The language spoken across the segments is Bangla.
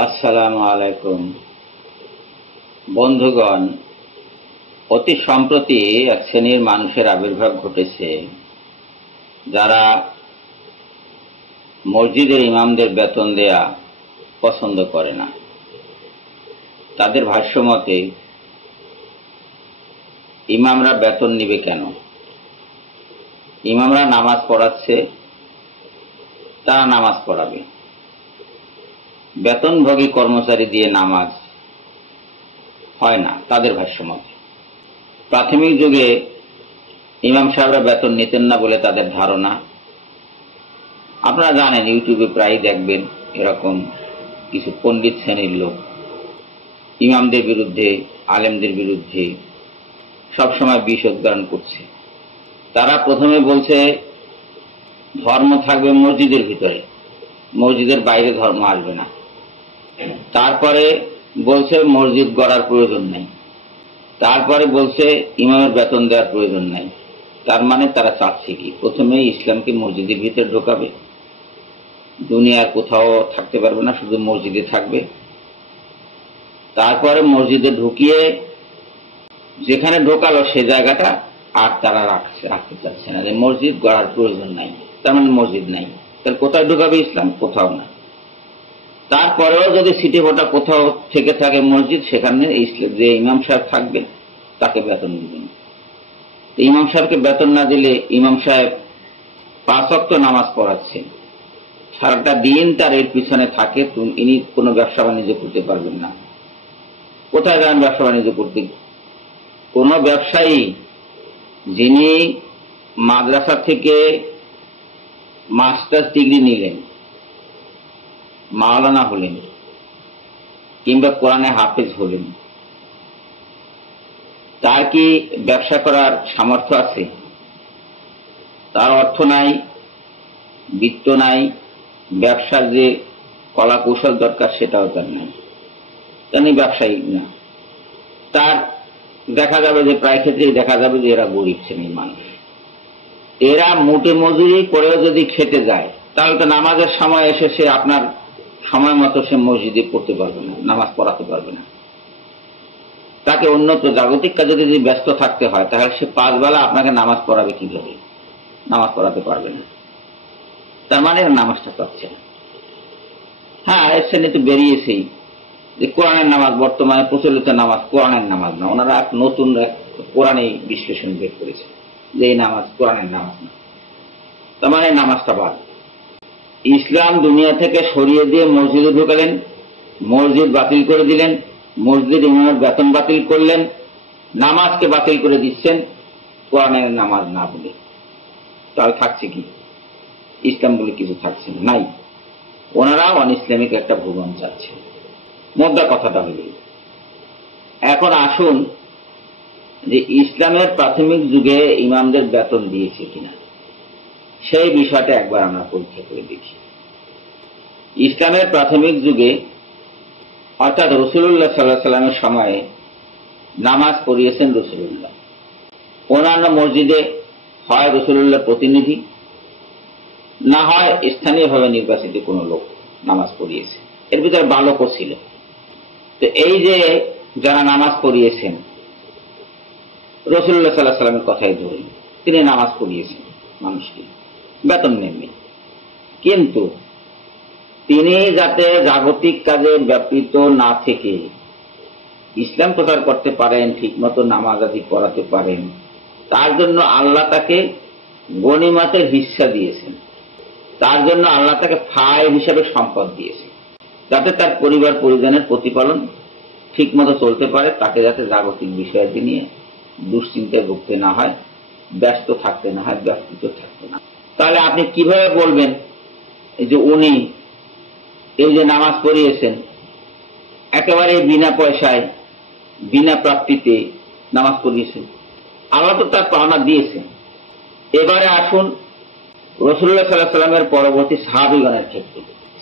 আসসালামু আলাইকুম বন্ধুগণ, অতি সম্প্রতি এক শ্রেণীর মানুষের আবির্ভাব ঘটেছে যারা মসজিদের ইমামদের বেতন দেয়া পছন্দ করে না। তাদের ভাষ্যমতে ইমামরা বেতন নিবে কেন? ইমামরা নামাজ পড়াচ্ছে, তারা নামাজ পড়াবে। বেতনভোগী কর্মচারী দিয়ে নামাজ হয় না তাদের ভাষ্যমতে। প্রাথমিক যুগে ইমাম সাহেবরা বেতন নিতেন না বলে তাদের ধারণা। আপনারা জানেন, ইউটিউবে প্রায় দেখবেন এরকম কিছু পণ্ডিত শ্রেণীর লোক ইমামদের বিরুদ্ধে, আলেমদের বিরুদ্ধে সবসময় বিষ উদ্গারণ করছে। তারা প্রথমে বলছে ধর্ম থাকবে মসজিদের ভিতরে, মসজিদের বাইরে ধর্ম আসবে না। তারপরে বলছে মসজিদ গড়ার প্রয়োজন নাই। তারপরে বলছে ইমামের বেতন দেওয়ার প্রয়োজন নাই। তার মানে তারা চাচ্ছে কি, প্রথমে ইসলামকে মসজিদের ভিতরে ঢোকাবে, দুনিয়ার কোথাও থাকতে পারবে না, শুধু মসজিদে থাকবে। তারপরে মসজিদে ঢুকিয়ে যেখানে ঢোকালো সে জায়গাটা আর তারা রাখতে চাচ্ছে না, যে মসজিদ গড়ার প্রয়োজন নাই, তার মানে মসজিদ নাই। তাহলে কোথায় ঢুকাবে ইসলাম? কোথাও না। তারপরেও যদি সিটে ফোটা কোথাও থেকে থাকে মসজিদ, সেখানে যে ইমাম সাহেব থাকবেন তাকে বেতন দিবেন। ইমাম সাহেবকে বেতন না দিলে ইমাম সাহেব 5 ওয়াক্ত নামাজ পড়াচ্ছেন, সারাটা দিন তার এর পিছনে থাকে, ইনি কোনো ব্যবসা বাণিজ্য করতে পারবেন না। কোথায় যান ব্যবসা বাণিজ্য করতে? কোন ব্যবসায়ী যিনি মাদ্রাসা থেকে মাস্টার্স ডিগ্রি নিলেন, মাওলানা হলেন, কিংবা কোরআনে হাফেজ হলেন, তার কি ব্যবসা করার সামর্থ্য আছে? তার অর্থ নাই, বিত্ত নাই, ব্যবসার যে কলা কৌশল দরকার সেটাও তার নাই, তিনি ব্যবসায়ী না। তার দেখা যাবে যে প্রায় ক্ষেত্রেই দেখা যাবে যে এরা গরিব শ্রেণীর মানুষ। এরা মোটে মজুরি করেও যদি খেতে যায়, তাহলে তো নামাজের সময় এসে সে আপনার সময় মতো সে মসজিদে পড়তে পারবে না, নামাজ পড়াতে পারবে না। তাকে উন্নত জাগতিক কাজে যদি ব্যস্ত থাকতে হয়, তাহলে সে 5 বেলা আপনাকে নামাজ পড়াবে কিভাবে? নামাজ পড়াতে পারবে না। তার মানে নামাজটা পাচ্ছে না। হ্যাঁ, এর শ্রেণী তো বেরিয়েছেই যে কোরআনের নামাজ বর্তমানে প্রচলিত নামাজ কোরআনের নামাজ না, ওনারা নতুন কোরআনে বিশ্লেষণ বের করেছে যে এই নামাজ কোরআনের নামাজ না। তার মানে নামাজটা বাদ। ইসলাম দুনিয়া থেকে সরিয়ে দিয়ে মসজিদে ঢুকালেন, মসজিদ বাতিল করে দিলেন, মসজিদ ইমামের বেতন বাতিল করলেন, নামাজকে বাতিল করে দিচ্ছেন কোরআনের নামাজ না বলে। তাহলে থাকছে কি? ইসলাম বলে কিছু থাকছে না, নাই। ওনারা অনইসলামিক একটা ভুবন চাচ্ছে। মোদ্দা কথাটা হল, এখন আসুন যে ইসলামের প্রাথমিক যুগে ইমামদের বেতন দিয়েছে কিনা সেই বিষয়টা একবার আমরা পরীক্ষা করে দেখি। ইসলামের প্রাথমিক যুগে অর্থাৎ রাসূলুল্লাহ সাল্লাল্লাহু আলাইহি সাল্লামের সময়ে নামাজ পড়িয়েছেন রাসূলুল্লাহ। অন্যান্য মসজিদে হয় রাসূলুল্লাহ প্রতিনিধি, না হয় স্থানীয়ভাবে নির্বাচিত কোন লোক নামাজ পড়িয়েছে। এর ভিতরে বালকও ছিল। তো এই যে যারা নামাজ পড়িয়েছেন, রাসূলুল্লাহ সাল্লাল্লাহু আলাইহি সাল্লামের কথাই ধরুন, তিনি নামাজ পড়িয়েছেন মানুষকে, বেতন নেননি। কিন্তু তিনি যাতে জাগতিক কাজে ব্যাপৃত না থেকে ইসলাম প্রচার করতে পারেন, ঠিক মতো নামাজ আদি পড়াতে পারেন, তার জন্য আল্লাহ তাকে গনিমতের হিস্সা দিয়েছেন। তার জন্য আল্লাহ তাকে ফায় হিসাবে সম্পদ দিয়েছেন, যাতে তার পরিবার পরিজনের প্রতিপালন ঠিক মতো চলতে পারে, তাকে যাতে জাগতিক বিষয়াদি নিয়ে দুশ্চিন্তায় ভুগতে না হয়, ব্যস্ত থাকতে না হয়, ব্যস্ত থাকতে না। তাহলে আপনি কিভাবে বলবেন এই যে উনি এই যে নামাজ পড়িয়েছেন একেবারে বিনা পয়সায়, বিনা প্রাপ্তিতে নামাজ পড়িয়েছেন? আল্লাহ তো তার পাওনা দিয়েছেন। এবারে আসুন রাসূলুল্লাহ সাল্লাল্লাহু আলাইহি সাল্লামের পরবর্তী সাহাবীগণের ক্ষেত্রে।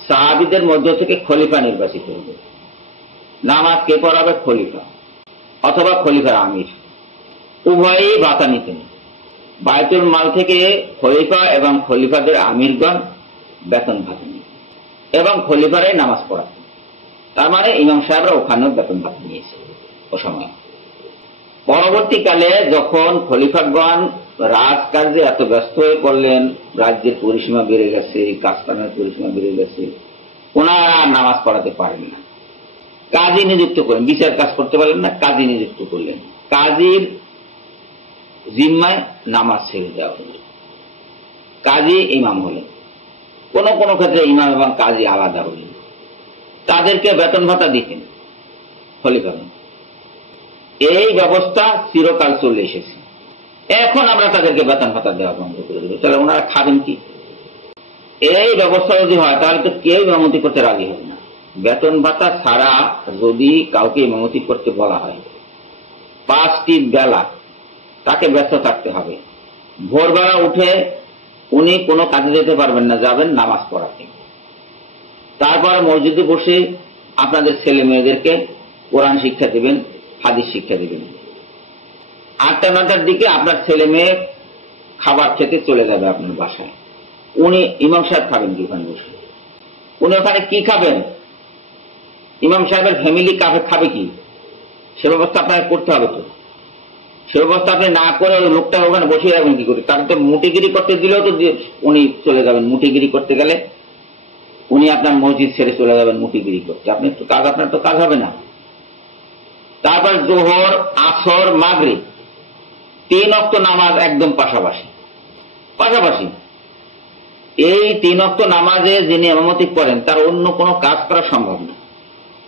সাহাবীদের মধ্য থেকে খলিফা নির্বাচিত হবে। নামাজ কে পড়াবে? খলিফা অথবা খলিফার আমির। উভয়ই ভাতা নিতেন। বায়তুল মাল থেকে খলিফা এবং খলিফাদের আমিরগণ বেতন ভাতা নিতেন এবং খলিফারাই নামাজ পড়াতেন। তার মানে ইমাম সাহেবরা ওখানেও বেতন ভাতা নিয়েছে ও সময়। পরবর্তীকালে যখন খলিফাগণ রাজকার্যে এত ব্যস্ত হয়ে পড়লেন, রাজ্যের পরিসীমা বেড়ে গেছে, কাজকামের পরিসীমা বেড়ে গেছে, ওনারা নামাজ পড়াতে পারেন না, কাজী নিযুক্ত করেন। বিচার কাজ করতে পারলেন না, কাজী নিযুক্ত করলেন। কাজীর জিম্মায় নামাজ ছেড়ে দেওয়া হল, কাজী ইমাম হলেন। কোন কোন ক্ষেত্রে ইমাম এবং কাজী আলাদা হলেন। তাদেরকে বেতন ভাতা দিতেন খলিফাগণ। এই ব্যবস্থা চিরকাল চলে এসেছে। এখন আমরা তাদেরকে বেতন ভাতা দেওয়া বন্ধ করে দেবো, তাহলে ওনারা খাবেন কি? এই ব্যবস্থা যদি হয় তাহলে তো কেউ ইমামতি করতে রাজি হবে না। বেতন ভাতা ছাড়া যদি কাউকে ইমামতি করতে বলা হয়, 5টি বেলা তাকে ব্যস্ত থাকতে হবে। ভোরবেলা উঠে উনি কোনো কাজে যেতে পারবেন না, যাবেন নামাজ পড়াতে। তারপরে মসজিদে বসে আপনাদের ছেলে মেয়েদেরকে কোরআন শিক্ষা দিবেন, হাদিস শিক্ষা দিবেন। 8টা-9টার দিকে আপনার ছেলে মেয়ে খাবার খেতে চলে যাবে আপনার বাসায়। উনি ইমাম সাহেব খাবেন কি ওখানে বসে? উনি ওখানে কি খাবেন? ইমাম সাহেবের ফ্যামিলি খাবে কি? সে ব্যবস্থা আপনাকে করতে হবে। তো সে ব্যবস্থা আপনি না করে ওই লোকটা ওখানে বসিয়ে রাখবেন কি করে? তাকে তো মুটিগিরি করতে দিলেও তো উনি চলে যাবেন। মুটিগিরি করতে গেলে উনি আপনার মসজিদ ছেড়ে চলে যাবেন মুটিগিরি করতে, আপনার তো কাজ হবে না। তারপর জোহর, আসর, মাগরিব 3 ওয়াক্ত নামাজ একদম পাশাপাশি। এই 3 ওয়াক্ত নামাজে যিনি ইমামতি করেন তার অন্য কোনো কাজ করা সম্ভব না।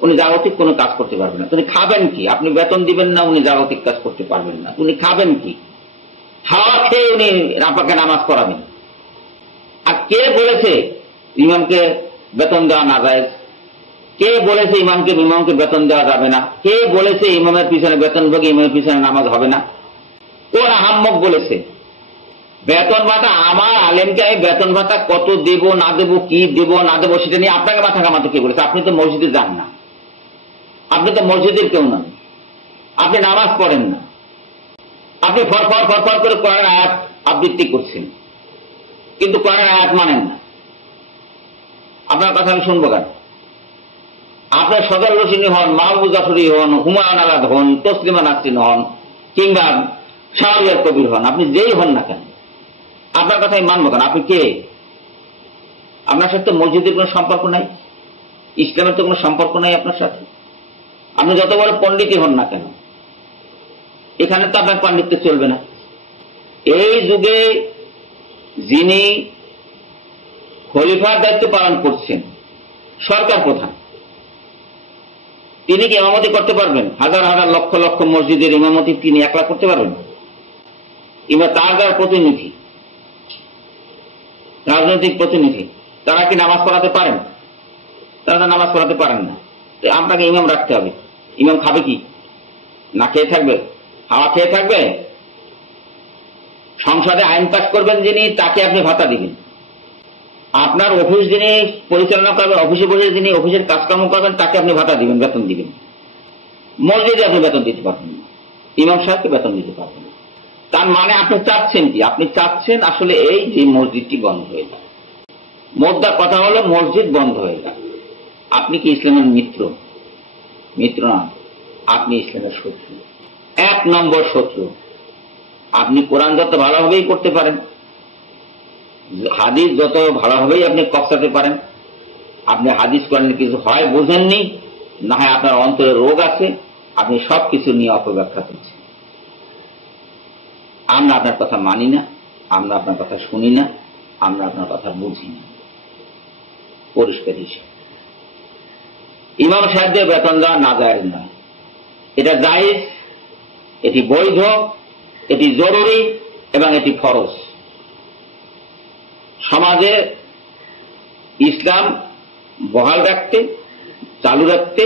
উনি জাগতিক কোনো কাজ করতে পারবেন না। উনি খাবেন কি? আপনি বেতন দিবেন না, উনি জাগতিক কাজ করতে পারবেন না। উনি খাবেন কি? হাওয়া খেয়ে উনি আপনাকে নামাজ পড়াবেন। আর কে বলেছে ইমামকে বেতন দেওয়া না যায়? কে বলেছে ইমামকে বেতন দেওয়া যাবে না? কে বলেছে ইমামের পিছনে বেতন ভোগে ইমামের পিছনে নামাজ হবে না? কোন আহাম্মক বলেছে? বেতন ভাতা, আমার আলেমকে আমি বেতন ভাতা কত দেব না দেব, কি দেব না দেবো সেটা নিয়ে আপনাকে মাথা কামাতে কে বলেছে? আপনি তো মসজিদে যান না, আপনি তো মসজিদের কেউ নন, আপনি নামাজ পড়েন না, আপনি ফর করে কোরআনের আয়াত আবৃত্তি করছেন, কিন্তু কোরআনের আয়াত মানেন না। আপনার কথা আমি শুনবো কেন? আপনার সদর রশিনী হন, মাহবুব জাফরি হন, হুমায়ুন আলাদ হন, তসলিমা নাসরিন হন, কিংবা শাহরিয়ার কবির হন, আপনি যেই হন না কেন, আপনার কথা আমি মানবো কেন? আপনি কে? আপনার সাথে তো মসজিদের কোনো সম্পর্ক নাই, ইসলামের তো কোনো সম্পর্ক নাই আপনার সাথে। আপনি যত বড় পণ্ডিতই হন না কেন, এখানে তো আপনার পাণ্ডিত্য চলবে না। এই যুগে যিনি খলিফার দায়িত্ব পালন করছেন, সরকার প্রধান, তিনি কি ইমামতি করতে পারবেন? হাজার হাজার লক্ষ লক্ষ মসজিদের ইমামতি তিনি একলা করতে পারবেন? কিংবা তার যারা প্রতিনিধি, রাজনৈতিক প্রতিনিধি, তারা কি নামাজ পড়াতে পারেন? তারা নামাজ পড়াতে পারেন না। আপনাকে ইমাম রাখতে হবে। ইমাম খাবে কি? না খেয়ে থাকবে? হাওয়া খেয়ে থাকবে? সংসদে আইন পাস করবেন যিনি, তাকে আপনি ভাতা দিবেন। আপনার অফিস যিনি পরিচালনা করবেন, অফিসে বসে যিনি অফিসের কাজকর্ম করবেন, তাকে আপনি ভাতা দিবেন, বেতন দিবেন। মসজিদে আপনি বেতন দিতে পারবেন না, ইমাম সাহেবকে বেতন দিতে পারবেন না। তার মানে আপনি চাচ্ছেন কি? আপনি চাচ্ছেন আসলে এই যে মসজিদটি বন্ধ হয়ে যায়। মোদ্দা কথা হলো মসজিদ বন্ধ হয়ে যায়। আপনি কি ইসলামের মিত্র? মিত্র না, আপনি ইসলামের শত্রু, 1 নম্বর শত্রু। আপনি কোরআন যত ভালোভাবেই করতে পারেন, হাদিস যত ভালোভাবেই আপনি কষাতে পারেন, আপনি হাদিস করেন কিছু হয় বোঝেননি, না হয় আপনার অন্তরে রোগ আছে, আপনি সবকিছু নিয়ে অপব্যাখ্যা করছেন। আমরা আপনার কথা মানি না, আমরা আপনার কথা শুনি না, আমরা আপনার কথা বুঝি না। পরিষ্কার হিসেবে ইমাম সাহেবদের বেতন দেওয়া না জায়েজ নয়, এটা জায়েজ, এটি বৈধ, এটি জরুরি এবং এটি ফরজ। সমাজে ইসলাম বহাল রাখতে, চালু রাখতে,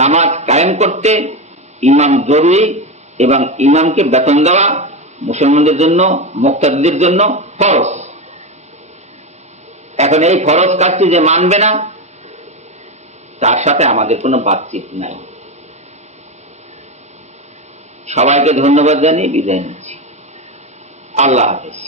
নামাজ কায়েম করতে ইমাম জরুরি এবং ইমামকে বেতন দেওয়া মুসলমানদের জন্য, মুক্তাদিদের জন্য ফরজ। এখন এই ফরজ কাজটি যে মানবে না, তার সাথে আমাদের কোনো বাতচিত নাই। সবাইকে ধন্যবাদ জানিয়ে বিদায় নিচ্ছি। আল্লাহ হাফেজ।